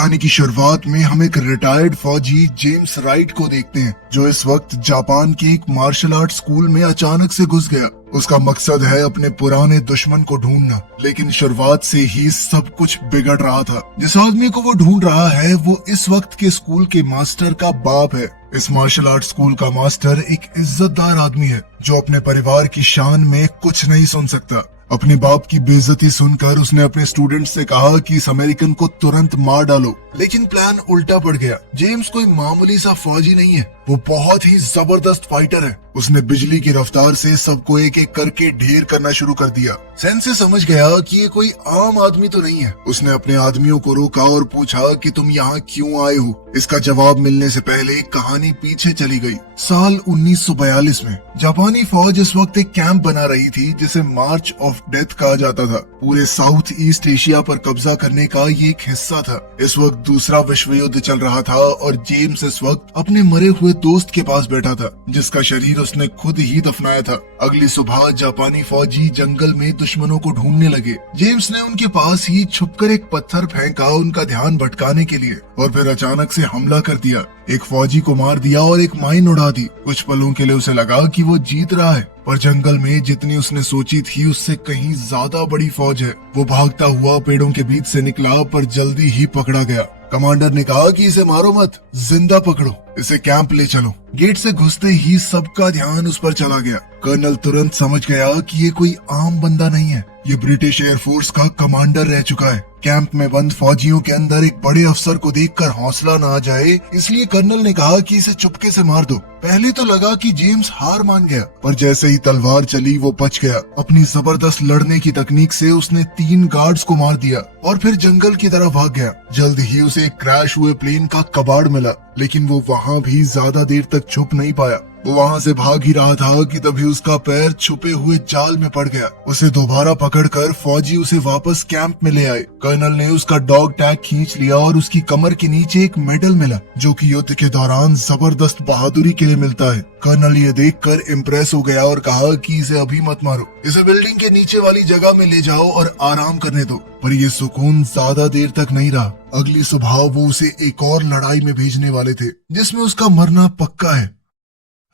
कहानी की शुरुआत में हम एक रिटायर्ड फौजी जेम्स राइट को देखते हैं, जो इस वक्त जापान के एक मार्शल आर्ट स्कूल में अचानक से घुस गया। उसका मकसद है अपने पुराने दुश्मन को ढूंढना, लेकिन शुरुआत से ही सब कुछ बिगड़ रहा था। जिस आदमी को वो ढूंढ रहा है वो इस वक्त के स्कूल के मास्टर का बाप है। इस मार्शल आर्ट स्कूल का मास्टर एक इज्जतदार आदमी है जो अपने परिवार की शान में कुछ नहीं सुन सकता। अपने बाप की बेइज्जती सुनकर उसने अपने स्टूडेंट्स से कहा कि इस अमेरिकन को तुरंत मार डालो, लेकिन प्लान उल्टा पड़ गया। जेम्स कोई मामूली सा फौजी नहीं है, वो बहुत ही जबरदस्त फाइटर है। उसने बिजली की रफ्तार से सबको एक एक करके ढेर करना शुरू कर दिया। सेंसे समझ गया कि ये कोई आम आदमी तो नहीं है। उसने अपने आदमियों को रोका और पूछा कि तुम यहाँ क्यों आए हो। इसका जवाब मिलने से पहले कहानी पीछे चली गई। साल 1942 में जापानी फौज इस वक्त एक कैंप बना रही थी जिसे मार्च ऑफ डेथ कहा जाता था। पूरे साउथ ईस्ट एशिया पर कब्जा करने का ये एक हिस्सा था। इस वक्त दूसरा विश्व युद्ध चल रहा था और जेम्स इस वक्त अपने मरे हुए दोस्त के पास बैठा था, जिसका शरीर उसने खुद ही दफनाया था। अगली सुबह जापानी फौजी जंगल में दुश्मनों को ढूंढने लगे। जेम्स ने उनके पास ही छुपकर एक पत्थर फेंका उनका ध्यान भटकाने के लिए, और फिर अचानक से हमला कर दिया। एक फौजी को मार दिया और एक माइन उड़ा दी। कुछ पलों के लिए उसे लगा कि वो जीत रहा है, पर जंगल में जितनी उसने सोची थी उससे कहीं ज्यादा बड़ी फौज है। वो भागता हुआ पेड़ों के बीच से निकला, पर जल्दी ही पकड़ा गया। कमांडर ने कहा कि इसे मारो मत, जिंदा पकड़ो, इसे कैंप ले चलो। गेट से घुसते ही सबका ध्यान उस पर चला गया। कर्नल तुरंत समझ गया कि ये कोई आम बंदा नहीं है, ये ब्रिटिश एयरफोर्स का कमांडर रह चुका है। कैंप में बंद फौजियों के अंदर एक बड़े अफसर को देखकर हौसला न आ जाए, इसलिए कर्नल ने कहा कि इसे चुपके से मार दो। पहले तो लगा कि जेम्स हार मान गया, पर जैसे ही तलवार चली वो बच गया। अपनी जबरदस्त लड़ने की तकनीक से उसने 3 गार्ड्स को मार दिया और फिर जंगल की तरफ भाग गया। जल्द ही उसे एक क्रैश हुए प्लेन का कबाड़ मिला, लेकिन वो वहाँ भी ज्यादा देर तक छुप नहीं पाया। वो वहाँ से भाग ही रहा था कि तभी उसका पैर छुपे हुए जाल में पड़ गया। उसे दोबारा पकड़कर फौजी उसे वापस कैंप में ले आए। कर्नल ने उसका डॉग टैग खींच लिया और उसकी कमर के नीचे एक मेडल मिला, जो कि युद्ध के दौरान जबरदस्त बहादुरी के लिए मिलता है। कर्नल ये देखकर इम्प्रेस हो गया और कहा कि इसे अभी मत मारो, इसे बिल्डिंग के नीचे वाली जगह में ले जाओ और आराम करने दो। पर ये सुकून ज्यादा देर तक नहीं रहा। अगली सुबह वो उसे एक और लड़ाई में भेजने वाले थे, जिसमें उसका मरना पक्का है।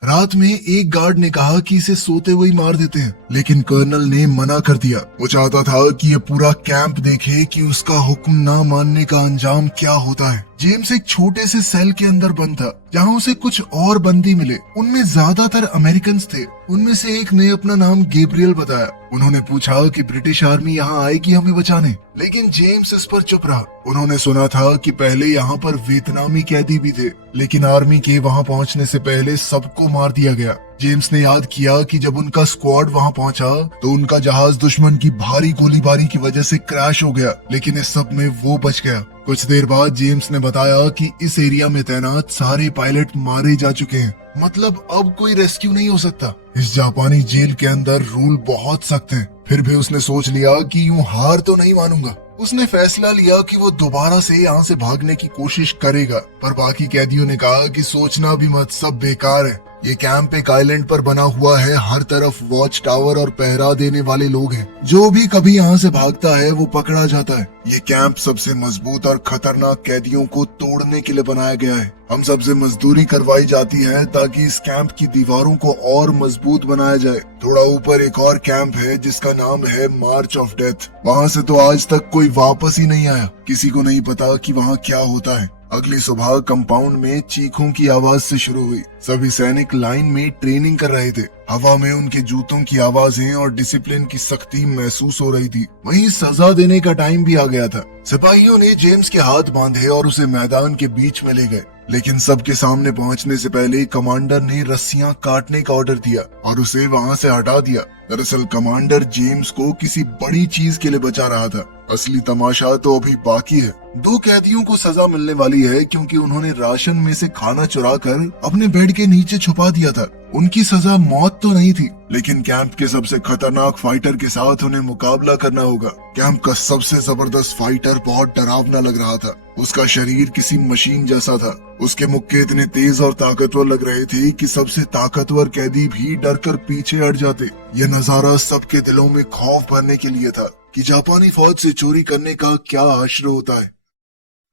रात में एक गार्ड ने कहा कि इसे सोते हुए मार देते हैं, लेकिन कर्नल ने मना कर दिया। वो चाहता था कि ये पूरा कैंप देखे कि उसका हुक्म ना मानने का अंजाम क्या होता है। जेम्स एक छोटे से सेल के अंदर बंद था, जहाँ उसे कुछ और बंदी मिले। उनमें ज्यादातर अमेरिकन थे। उनमें से एक ने अपना नाम गैब्रियल बताया। उन्होंने पूछा कि ब्रिटिश आर्मी यहाँ आएगी हमें बचाने, लेकिन जेम्स इस पर चुप रहा। उन्होंने सुना था कि पहले यहाँ पर वियतनामी कैदी भी थे, लेकिन आर्मी के वहाँ पहुँचने से पहले सबको मार दिया गया। जेम्स ने याद किया कि जब उनका स्क्वाड वहां पहुंचा तो उनका जहाज दुश्मन की भारी गोलीबारी की वजह से क्रैश हो गया, लेकिन इस सब में वो बच गया। कुछ देर बाद जेम्स ने बताया कि इस एरिया में तैनात सारे पायलट मारे जा चुके हैं, मतलब अब कोई रेस्क्यू नहीं हो सकता। इस जापानी जेल के अंदर रूल बहुत सख्त हैं। फिर भी उसने सोच लिया कि यूं हार तो नहीं मानूंगा। उसने फैसला लिया कि वो दोबारा से यहाँ से भागने की कोशिश करेगा, पर बाकी कैदियों ने कहा कि सोचना भी मत, सब बेकार है। ये कैंप एक आइलैंड पर बना हुआ है, हर तरफ वॉच टावर और पहरा देने वाले लोग हैं। जो भी कभी यहाँ से भागता है वो पकड़ा जाता है। ये कैंप सबसे मजबूत और खतरनाक कैदियों को तोड़ने के लिए बनाया गया है। हम सबसे मजदूरी करवाई जाती है ताकि इस कैंप की दीवारों को और मजबूत बनाया जाए। थोड़ा ऊपर एक और कैंप है जिसका नाम है मार्च ऑफ डेथ। वहाँ से तो आज तक कोई वापस ही नहीं आया। किसी को नहीं पता कि वहाँ क्या होता है। अगली सुबह कंपाउंड में चीखों की आवाज से शुरू हुई। सभी सैनिक लाइन में ट्रेनिंग कर रहे थे। हवा में उनके जूतों की आवाजें और डिसिप्लिन की सख्ती महसूस हो रही थी। वहीं सजा देने का टाइम भी आ गया था। सिपाहियों ने जेम्स के हाथ बांधे और उसे मैदान के बीच में ले गए, लेकिन सबके सामने पहुंचने से पहले कमांडर ने रस्सियां काटने का ऑर्डर दिया और उसे वहां से हटा दिया। दरअसल कमांडर जेम्स को किसी बड़ी चीज के लिए बचा रहा था। असली तमाशा तो अभी बाकी है। 2 कैदियों को सजा मिलने वाली है क्योंकि उन्होंने राशन में से खाना चुराकर अपने बेड के नीचे छुपा दिया था। उनकी सजा मौत तो नहीं थी, लेकिन कैंप के सबसे खतरनाक फाइटर के साथ उन्हें मुकाबला करना होगा। कैंप का सबसे जबरदस्त फाइटर बहुत डरावना लग रहा था। उसका शरीर किसी मशीन जैसा था। उसके मुक्के इतने तेज और ताकतवर लग रहे थे कि सबसे ताकतवर कैदी भी डरकर पीछे हट जाते। यह नजारा सबके दिलों में खौफ भरने के लिए था कि जापानी फौज से चोरी करने का क्या हश्र होता है।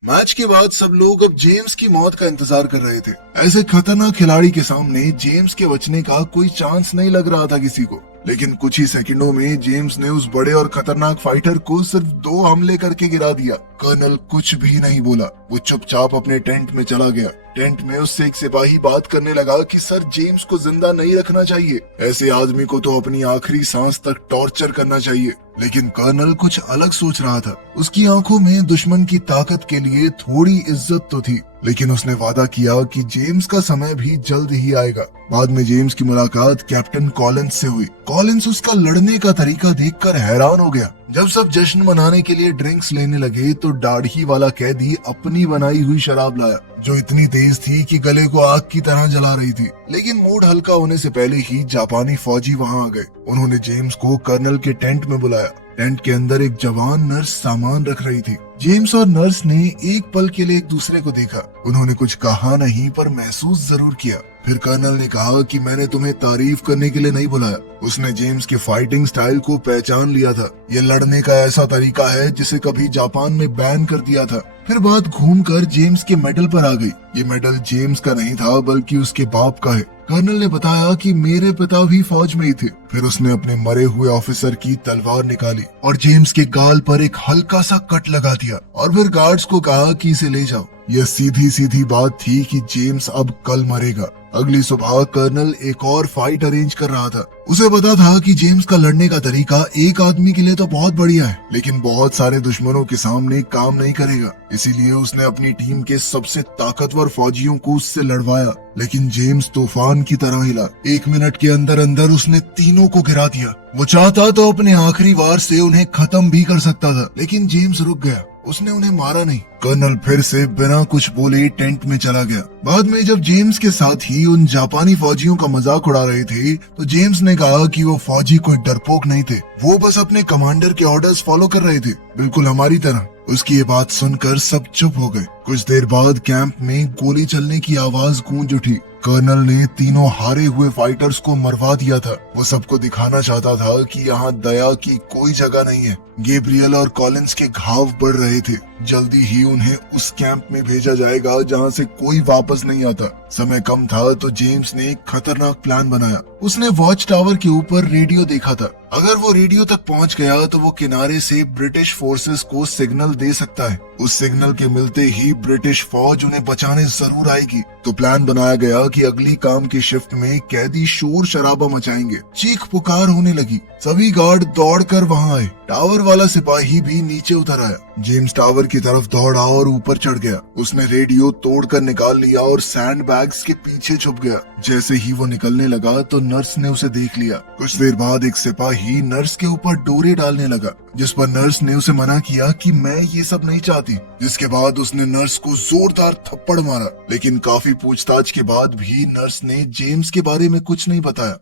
मैच के बाद सब लोग अब जेम्स की मौत का इंतजार कर रहे थे। ऐसे खतरनाक खिलाड़ी के सामने जेम्स के बचने का कोई चांस नहीं लग रहा था किसी को। लेकिन कुछ ही सेकंडों में जेम्स ने उस बड़े और खतरनाक फाइटर को सिर्फ 2 हमले करके गिरा दिया। कर्नल कुछ भी नहीं बोला, वो चुपचाप अपने टेंट में चला गया। टेंट में उससे एक सिपाही बात करने लगा कि सर जेम्स को जिंदा नहीं रखना चाहिए, ऐसे आदमी को तो अपनी आखिरी सांस तक टॉर्चर करना चाहिए। लेकिन कर्नल कुछ अलग सोच रहा था। उसकी आंखों में दुश्मन की ताकत के लिए थोड़ी इज्जत तो थी, लेकिन उसने वादा किया कि जेम्स का समय भी जल्द ही आएगा। बाद में जेम्स की मुलाकात कैप्टन कॉलिंस से हुई। कॉलिंस उसका लड़ने का तरीका देखकर हैरान हो गया। जब सब जश्न मनाने के लिए ड्रिंक्स लेने लगे तो दाढ़ी वाला कैदी अपनी बनाई हुई शराब लाया, जो इतनी तेज थी कि गले को आग की तरह जला रही थी। लेकिन मूड हल्का होने से पहले ही जापानी फौजी वहां आ गए। उन्होंने जेम्स को कर्नल के टेंट में बुलाया। टेंट के अंदर एक जवान नर्स सामान रख रही थी। जेम्स और नर्स ने एक पल के लिए एक दूसरे को देखा। उन्होंने कुछ कहा नहीं, पर महसूस जरूर किया। फिर कर्नल ने कहा कि मैंने तुम्हें तारीफ करने के लिए नहीं बुलाया। उसने जेम्स के फाइटिंग स्टाइल को पहचान लिया था। ये लड़ने का ऐसा तरीका है जिसे कभी जापान में बैन कर दिया था। फिर बात घूमकर जेम्स के मेडल पर आ गई। ये मेडल जेम्स का नहीं था, बल्कि उसके बाप का है। कर्नल ने बताया कि मेरे पिता भी फौज में ही थे। फिर उसने अपने मरे हुए ऑफिसर की तलवार निकाली और जेम्स के गाल पर एक हल्का सा कट लगा दिया और फिर गार्ड्स को कहा कि इसे ले जाओ। यह सीधी सीधी बात थी कि जेम्स अब कल मरेगा। अगली सुबह कर्नल एक और फाइट अरेंज कर रहा था। उसे पता था कि जेम्स का लड़ने का तरीका एक आदमी के लिए तो बहुत बढ़िया है, लेकिन बहुत सारे दुश्मनों के सामने काम नहीं करेगा। इसीलिए उसने अपनी टीम के सबसे ताकतवर फौजियों को उससे लड़वाया। लेकिन जेम्स तूफान की तरह हिला। 1 मिनट के अंदर अंदर उसने तीनों को गिरा दिया। वो चाहता तो अपने आखिरी वार से उन्हें खत्म भी कर सकता था, लेकिन जेम्स रुक गया। उसने उन्हें मारा नहीं। कर्नल फिर से बिना कुछ बोले टेंट में चला गया। बाद में जब जेम्स के साथ ही उन जापानी फौजियों का मजाक उड़ा रहे थे, तो जेम्स ने कहा कि वो फौजी कोई डरपोक नहीं थे, वो बस अपने कमांडर के ऑर्डर्स फॉलो कर रहे थे, बिल्कुल हमारी तरह। उसकी ये बात सुनकर सब चुप हो गए। कुछ देर बाद कैंप में गोली चलने की आवाज गूंज उठी। कर्नल ने तीनों हारे हुए फाइटर्स को मरवा दिया था। वो सबको दिखाना चाहता था कि यहाँ दया की कोई जगह नहीं है। गैब्रियल और कॉलिंस के घाव बढ़ रहे थे। जल्दी ही उन्हें उस कैंप में भेजा जाएगा जहाँ से कोई वापस नहीं आता। समय कम था तो जेम्स ने एक खतरनाक प्लान बनाया। उसने वॉच टावर के ऊपर रेडियो देखा था। अगर वो रेडियो तक पहुंच गया तो वो किनारे से ब्रिटिश फोर्सेस को सिग्नल दे सकता है। उस सिग्नल के मिलते ही ब्रिटिश फौज उन्हें बचाने जरूर आएगी। तो प्लान बनाया गया कि अगली काम की शिफ्ट में कैदी शोर शराबा मचाएंगे। चीख पुकार होने लगी। सभी गार्ड दौड़कर वहां आए। टावर वाला सिपाही भी नीचे उतर आया। जेम्स टावर की तरफ दौड़ा और ऊपर चढ़ गया। उसने रेडियो तोड़कर निकाल लिया और सैंड बैग्स के पीछे छुप गया। जैसे ही वो निकलने लगा तो नर्स ने उसे देख लिया। कुछ देर बाद एक सिपाही नर्स के ऊपर डोरे डालने लगा, जिस पर नर्स ने उसे मना किया कि मैं ये सब नहीं चाहती। जिसके बाद उसने नर्स को जोरदार थप्पड़ मारा। लेकिन काफी पूछताछ के बाद भी नर्स ने जेम्स के बारे में कुछ नहीं बताया।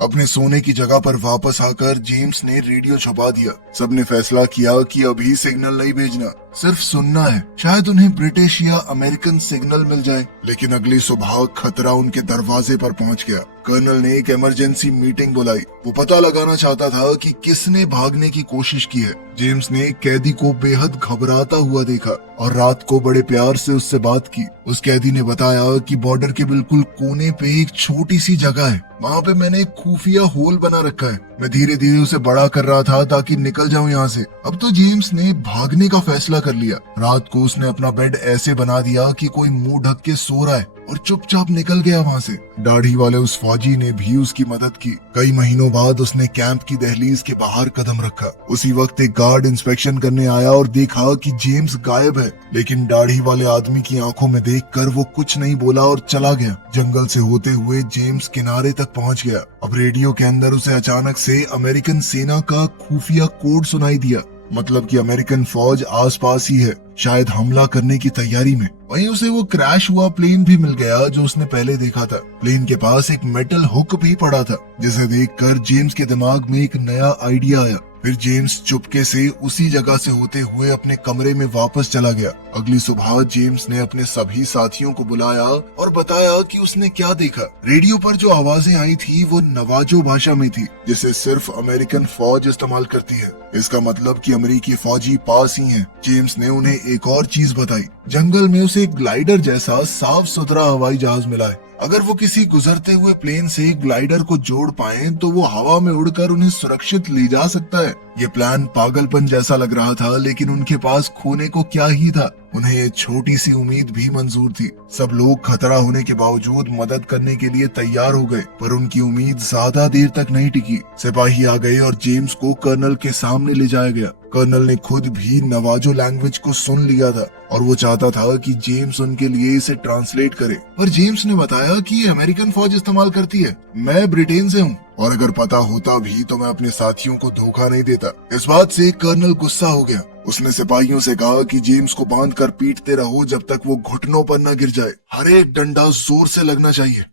अपने सोने की जगह पर वापस आकर जेम्स ने रेडियो छुपा दिया। सबने फैसला किया कि अभी सिग्नल नहीं भेजना, सिर्फ सुनना है। शायद उन्हें ब्रिटिश या अमेरिकन सिग्नल मिल जाए। लेकिन अगली सुबह खतरा उनके दरवाजे पर पहुंच गया। कर्नल ने एक इमरजेंसी मीटिंग बुलाई। वो पता लगाना चाहता था कि किसने भागने की कोशिश की है। जेम्स ने कैदी को बेहद घबराता हुआ देखा और रात को बड़े प्यार से उससे बात की। उस कैदी ने बताया कि बॉर्डर के बिल्कुल कोने पे एक छोटी सी जगह है, वहाँ पे मैंने एक खुफिया होल बना रखा है। मैं धीरे धीरे उसे बड़ा कर रहा था ताकि निकल जाऊं यहाँ से। अब तो जेम्स ने भागने का फैसला कर लिया। रात को उसने अपना बेड ऐसे बना दिया कि कोई मुंह ढक के सो रहा है और चुपचाप निकल गया वहाँ से। दाढ़ी वाले उस फौजी ने भी उसकी मदद की। कई महीनों बाद उसने कैंप की दहलीज के बाहर कदम रखा। उसी वक्त एक गार्ड इंस्पेक्शन करने आया और देखा कि जेम्स गायब है। लेकिन दाढ़ी वाले आदमी की आंखों में देखकर वो कुछ नहीं बोला और चला गया। जंगल से होते हुए जेम्स किनारे तक पहुंच गया। अब रेडियो के अंदर उसे अचानक से अमेरिकन सेना का खुफिया कोड सुनाई दिया। मतलब कि अमेरिकन फौज आसपास ही है, शायद हमला करने की तैयारी में। वहीं उसे वो क्रैश हुआ प्लेन भी मिल गया जो उसने पहले देखा था। प्लेन के पास एक मेटल हुक भी पड़ा था, जिसे देखकर जेम्स के दिमाग में एक नया आइडिया आया। फिर जेम्स चुपके से उसी जगह से होते हुए अपने कमरे में वापस चला गया। अगली सुबह जेम्स ने अपने सभी साथियों को बुलाया और बताया कि उसने क्या देखा। रेडियो पर जो आवाजें आई थी वो नवाजो भाषा में थी, जिसे सिर्फ अमेरिकन फौज इस्तेमाल करती है। इसका मतलब कि अमेरिकी फौजी पास ही हैं। जेम्स ने उन्हें एक और चीज बताई, जंगल में उसे एक ग्लाइडर जैसा साफ सुथरा हवाई जहाज मिला है। अगर वो किसी गुजरते हुए प्लेन से ग्लाइडर को जोड़ पाए तो वो हवा में उड़कर उन्हें सुरक्षित ले जा सकता है। ये प्लान पागलपन जैसा लग रहा था, लेकिन उनके पास खोने को क्या ही था। उन्हें ये छोटी सी उम्मीद भी मंजूर थी। सब लोग खतरा होने के बावजूद मदद करने के लिए तैयार हो गए, पर उनकी उम्मीद ज्यादा देर तक नहीं टिकी। सिपाही आ गए और जेम्स को कर्नल के सामने ले जाया गया। कर्नल ने खुद भी नवाजो लैंग्वेज को सुन लिया था और वो चाहता था कि जेम्स उनके लिए इसे ट्रांसलेट करे, पर जेम्स ने बताया कि ये अमेरिकन फौज इस्तेमाल करती है, मैं ब्रिटेन से हूँ, और अगर पता होता भी तो मैं अपने साथियों को धोखा नहीं देता। इस बात से कर्नल गुस्सा हो गया। उसने सिपाहियों से कहा कि जेम्स को बांधकर पीटते रहो जब तक वो घुटनों पर न गिर जाए। हर एक डंडा जोर से लगना चाहिए।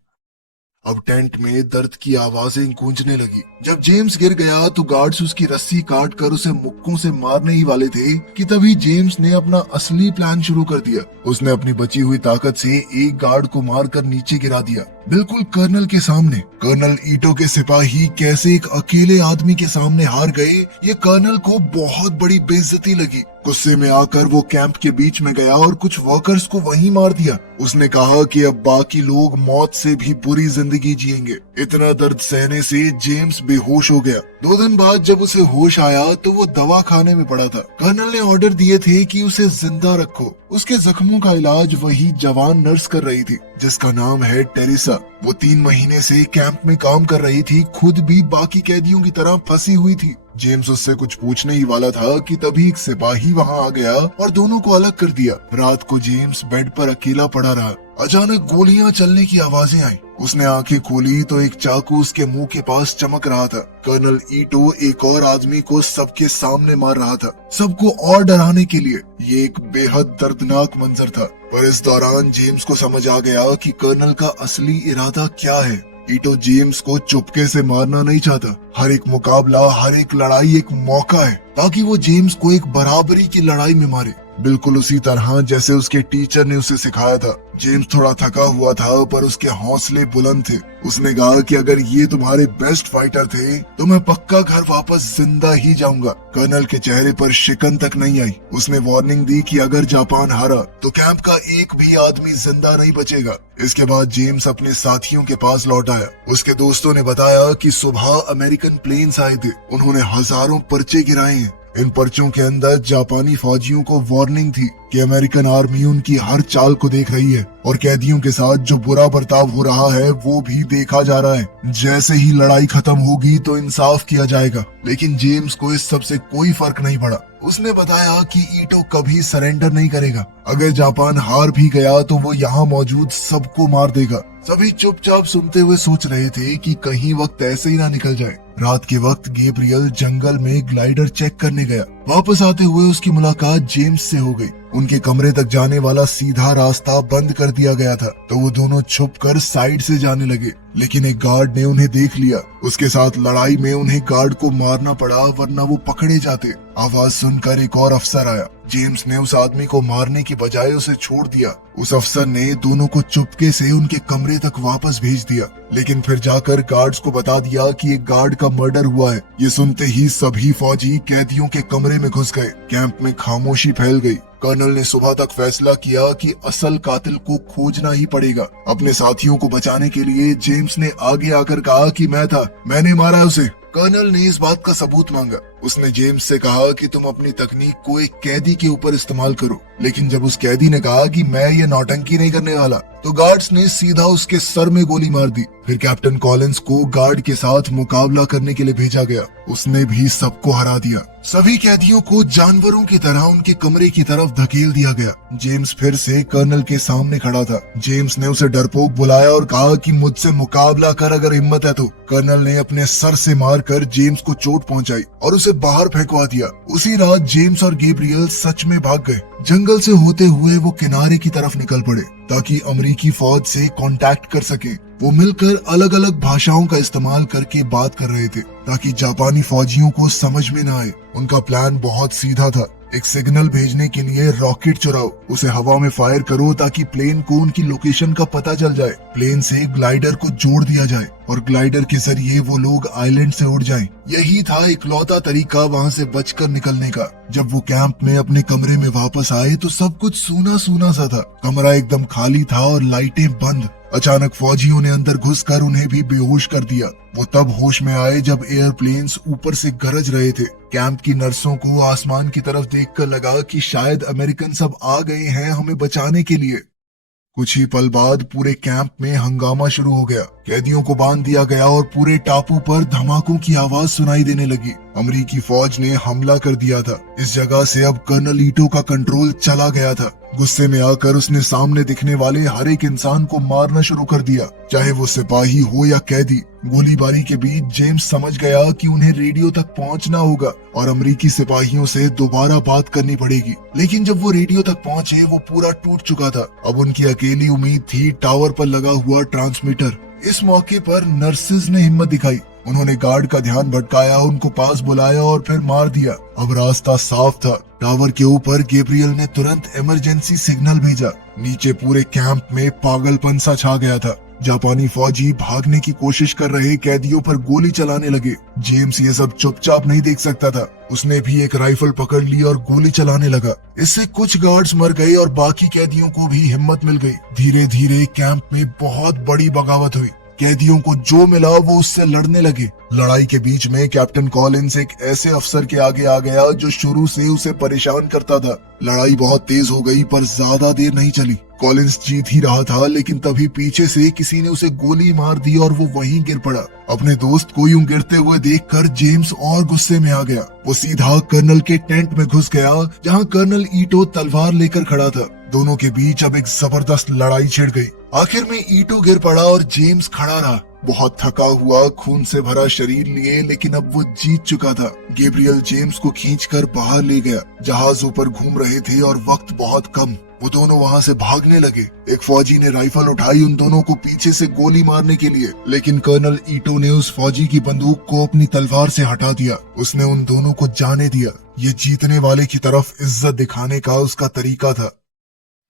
अब टेंट में दर्द की आवाजें गूंजने लगी। जब जेम्स गिर गया तो गार्ड्स उसकी रस्सी काट कर उसे मुक्कों से मारने ही वाले थे कि तभी जेम्स ने अपना असली प्लान शुरू कर दिया। उसने अपनी बची हुई ताकत से एक गार्ड को मारकर नीचे गिरा दिया, बिल्कुल कर्नल के सामने। कर्नल ईटो के सिपाही कैसे एक अकेले आदमी के सामने हार गए, ये कर्नल को बहुत बड़ी बेइज्जती लगी। गुस्से में आकर वो कैंप के बीच में गया और कुछ वर्कर्स को वहीं मार दिया। उसने कहा कि अब बाकी लोग मौत से भी बुरी जिंदगी जिएंगे। इतना दर्द सहने से जेम्स बेहोश हो गया। 2 दिन बाद जब उसे होश आया तो वो दवा खाने में पड़ा था। कर्नल ने ऑर्डर दिए थे कि उसे जिंदा रखो। उसके जख्मों का इलाज वही जवान नर्स कर रही थी, जिसका नाम है टेरेसा। वो 3 महीने से कैंप में काम कर रही थी, खुद भी बाकी कैदियों की तरह फंसी हुई थी। जेम्स उससे कुछ पूछने ही वाला था कि तभी एक सिपाही वहां आ गया और दोनों को अलग कर दिया। रात को जेम्स बेड पर अकेला पड़ा रहा। अचानक गोलियां चलने की आवाजें आई। उसने आंखें खोली तो एक चाकू उसके मुंह के पास चमक रहा था। कर्नल ईटो एक और आदमी को सबके सामने मार रहा था, सबको और डराने के लिए। ये एक बेहद दर्दनाक मंजर था, पर इस दौरान जेम्स को समझ आ गया कि कर्नल का असली इरादा क्या है। ईटो जेम्स को चुपके से मारना नहीं चाहता। हर एक मुकाबला, हर एक लड़ाई एक मौका है ताकि वो जेम्स को एक बराबरी की लड़ाई में मारे, बिल्कुल उसी तरह जैसे उसके टीचर ने उसे सिखाया था। जेम्स थोड़ा थका हुआ था, पर उसके हौसले बुलंद थे। उसने कहा कि अगर ये तुम्हारे बेस्ट फाइटर थे तो मैं पक्का घर वापस जिंदा ही जाऊंगा। कर्नल के चेहरे पर शिकन तक नहीं आई। उसने वार्निंग दी कि अगर जापान हारा तो कैंप का एक भी आदमी जिंदा नहीं बचेगा। इसके बाद जेम्स अपने साथियों के पास लौट आया। उसके दोस्तों ने बताया कि सुबह अमेरिकन प्लेन्स आए थे। उन्होंने हजारों पर्चे गिराए हैं। इन पर्चों के अंदर जापानी फौजियों को वार्निंग थी कि अमेरिकन आर्मी उनकी हर चाल को देख रही है और कैदियों के साथ जो बुरा बर्ताव हो रहा है वो भी देखा जा रहा है। जैसे ही लड़ाई खत्म होगी तो इंसाफ किया जाएगा। लेकिन जेम्स को इस सब से कोई फर्क नहीं पड़ा। उसने बताया कि ईटो कभी सरेंडर नहीं करेगा। अगर जापान हार भी गया तो वो यहाँ मौजूद सबको मार देगा। सभी चुपचाप सुनते हुए सोच रहे थे कि कहीं वक्त ऐसे ही ना निकल जाए। रात के वक्त गैब्रियल जंगल में ग्लाइडर चेक करने गया। वापस आते हुए उसकी मुलाकात जेम्स से हो गई। उनके कमरे तक जाने वाला सीधा रास्ता बंद कर दिया गया था, तो वो दोनों छुपकर साइड से जाने लगे। लेकिन एक गार्ड ने उन्हें देख लिया। उसके साथ लड़ाई में उन्हें गार्ड को मारना पड़ा, वरना वो पकड़े जाते। आवाज सुनकर एक और अफसर आया। जेम्स ने उस आदमी को मारने की बजाय उसे छोड़ दिया। उस अफसर ने दोनों को चुपके से उनके कमरे तक वापस भेज दिया, लेकिन फिर जाकर गार्ड्स को बता दिया कि एक गार्ड का मर्डर हुआ है। ये सुनते ही सभी फौजी कैदियों के कमरे में घुस गए। कैंप में खामोशी फैल गई। कर्नल ने सुबह तक फैसला किया कि असल कातिल को खोजना ही पड़ेगा। अपने साथियों को बचाने के लिए जेम्स ने आगे आकर कहा कि मैंने मारा उसे। कर्नल ने इस बात का सबूत मांगा। उसने जेम्स से कहा कि तुम अपनी तकनीक को एक कैदी के ऊपर इस्तेमाल करो। लेकिन जब उस कैदी ने कहा कि मैं ये नौटंकी नहीं करने वाला, तो गार्ड्स ने सीधा उसके सर में गोली मार दी। फिर कैप्टन कॉलिंस को गार्ड के साथ मुकाबला करने के लिए भेजा गया। उसने भी सबको हरा दिया। सभी कैदियों को जानवरों की तरह उनके कमरे की तरफ धकेल दिया गया। जेम्स फिर से कर्नल के सामने खड़ा था। जेम्स ने उसे डरपोक बुलाया और कहा कि मुझसे मुकाबला कर, अगर हिम्मत है तो। कर्नल ने अपने सर से मारकर जेम्स को चोट पहुंचाई और उसे बाहर फेंकवा दिया। उसी रात जेम्स और गैब्रियल सच में भाग गए। जंगल से होते हुए वो किनारे की तरफ निकल पड़े ताकि अमेरिकी फौज से कांटेक्ट कर सके। वो मिलकर अलग अलग भाषाओं का इस्तेमाल करके बात कर रहे थे ताकि जापानी फौजियों को समझ में न आए। उनका प्लान बहुत सीधा था, एक सिग्नल भेजने के लिए रॉकेट चुराओ, उसे हवा में फायर करो ताकि प्लेन को उनकी लोकेशन का पता चल जाए। प्लेन से ग्लाइडर को जोड़ दिया जाए और ग्लाइडर के जरिए वो लोग आइलैंड से उड़ जाएं। यही था इकलौता तरीका वहाँ से बचकर निकलने का। जब वो कैंप में अपने कमरे में वापस आए तो सब कुछ सूना सूना सा था। कमरा एकदम खाली था और लाइटें बंद। अचानक फौजियों ने अंदर घुसकर उन्हें भी बेहोश कर दिया। वो तब होश में आए जब एयरप्लेन्स ऊपर से गरज रहे थे। कैंप की नर्सों को आसमान की तरफ देखकर लगा कि शायद अमेरिकन सब आ गए हैं हमें बचाने के लिए। कुछ ही पल बाद पूरे कैंप में हंगामा शुरू हो गया। कैदियों को बांध दिया गया और पूरे टापू पर धमाकों की आवाज सुनाई देने लगी। अमेरिकी फौज ने हमला कर दिया था। इस जगह से अब कर्नल ईटो का कंट्रोल चला गया था। गुस्से में आकर उसने सामने दिखने वाले हर एक इंसान को मारना शुरू कर दिया, चाहे वो सिपाही हो या कैदी। गोलीबारी के बीच जेम्स समझ गया कि उन्हें रेडियो तक पहुंचना होगा और अमेरिकी सिपाहियों से दोबारा बात करनी पड़ेगी। लेकिन जब वो रेडियो तक पहुंचे वो पूरा टूट चुका था। अब उनकी अकेली उम्मीद थी टावर पर लगा हुआ ट्रांसमीटर। इस मौके पर नर्सेज ने हिम्मत दिखाई। उन्होंने गार्ड का ध्यान भटकाया, उनको पास बुलाया और फिर मार दिया। अब रास्ता साफ था। टावर के ऊपर गैब्रियल ने तुरंत इमरजेंसी सिग्नल भेजा। नीचे पूरे कैंप में पागलपन सा छा गया था। जापानी फौजी भागने की कोशिश कर रहे कैदियों पर गोली चलाने लगे। जेम्स ये सब चुपचाप नहीं देख सकता था। उसने भी एक राइफल पकड़ ली और गोली चलाने लगा। इससे कुछ गार्ड्स मर गए और बाकी कैदियों को भी हिम्मत मिल गई। धीरे धीरे कैंप में बहुत बड़ी बगावत हुई। कैदियों को जो मिला वो उससे लड़ने लगे। लड़ाई के बीच में कैप्टन कॉलिंस एक ऐसे अफसर के आगे आ गया जो शुरू से उसे परेशान करता था। लड़ाई बहुत तेज हो गई पर ज्यादा देर नहीं चली। कॉलिंस जीत ही रहा था, लेकिन तभी पीछे से किसी ने उसे गोली मार दी और वो वहीं गिर पड़ा। अपने दोस्त को यूं गिरते हुए देखकर जेम्स और गुस्से में आ गया। वो सीधा कर्नल के टेंट में घुस गया जहां कर्नल ईटो तलवार लेकर खड़ा था। दोनों के बीच अब एक जबरदस्त लड़ाई छिड़ गई। आखिर में ईटो गिर पड़ा और जेम्स खड़ा रहा, बहुत थका हुआ, खून से भरा शरीर लिए, लेकिन अब वो जीत चुका था। गैब्रियल जेम्स को खींचकर बाहर ले गया। जहाज ऊपर घूम रहे थे और वक्त बहुत कम। वो दोनों वहां से भागने लगे। एक फौजी ने राइफल उठाई उन दोनों को पीछे से गोली मारने के लिए, लेकिन कर्नल ईटो ने उस फौजी की बंदूक को अपनी तलवार से हटा दिया। उसने उन दोनों को जाने दिया। ये जीतने वाले की तरफ इज्जत दिखाने का उसका तरीका था।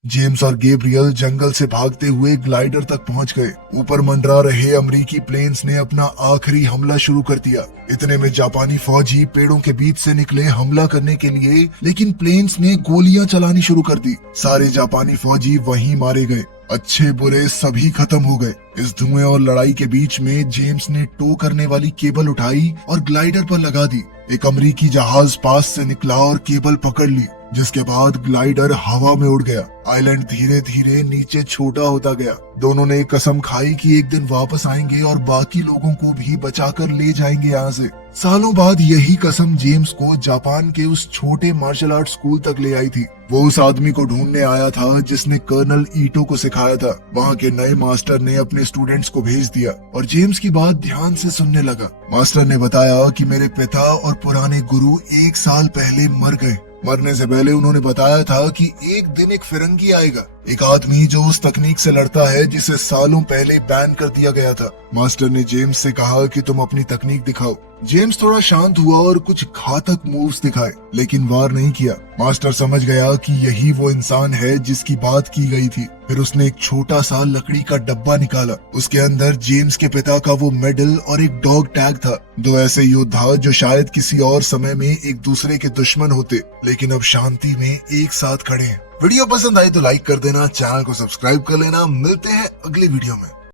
जेम्स और गैब्रियल जंगल से भागते हुए ग्लाइडर तक पहुंच गए। ऊपर मंडरा रहे अमेरिकी प्लेन्स ने अपना आखिरी हमला शुरू कर दिया। इतने में जापानी फौजी पेड़ों के बीच से निकले हमला करने के लिए, लेकिन प्लेन्स ने गोलियां चलानी शुरू कर दी। सारे जापानी फौजी वहीं मारे गए। अच्छे बुरे सभी खत्म हो गए। इस धुएं और लड़ाई के बीच में जेम्स ने टो करने वाली केबल उठाई और ग्लाइडर पर लगा दी। एक अमेरिकी जहाज पास से निकला और केबल पकड़ ली, जिसके बाद ग्लाइडर हवा में उड़ गया। आइलैंड धीरे धीरे नीचे छोटा होता गया। दोनों ने कसम खाई कि एक दिन वापस आएंगे और बाकी लोगों को भी बचाकर ले जाएंगे यहाँ से। सालों बाद यही कसम जेम्स को जापान के उस छोटे मार्शल आर्ट स्कूल तक ले आई थी। वो उस आदमी को ढूंढने आया था जिसने कर्नल ईटो को सिखाया था। वहाँ के नए मास्टर ने अपने स्टूडेंट्स को भेज दिया और जेम्स की बात ध्यान से सुनने लगा। मास्टर ने बताया कि मेरे पिता और पुराने गुरु 1 साल पहले मर गए। मरने से पहले उन्होंने बताया था कि एक दिन एक फिरंगी आएगा, एक आदमी जो उस तकनीक से लड़ता है जिसे सालों पहले बैन कर दिया गया था। मास्टर ने जेम्स से कहा कि तुम अपनी तकनीक दिखाओ। जेम्स थोड़ा शांत हुआ और कुछ घातक मूव्स दिखाए, लेकिन वार नहीं किया। मास्टर समझ गया कि यही वो इंसान है जिसकी बात की गई थी। फिर उसने एक छोटा सा लकड़ी का डब्बा निकाला। उसके अंदर जेम्स के पिता का वो मेडल और एक डॉग टैग था। 2 ऐसे योद्धा जो शायद किसी और समय में एक दूसरे के दुश्मन होते, लेकिन अब शांति में एक साथ खड़े हैं। वीडियो पसंद आई तो लाइक कर देना, चैनल को सब्सक्राइब कर लेना। मिलते हैं अगली वीडियो में।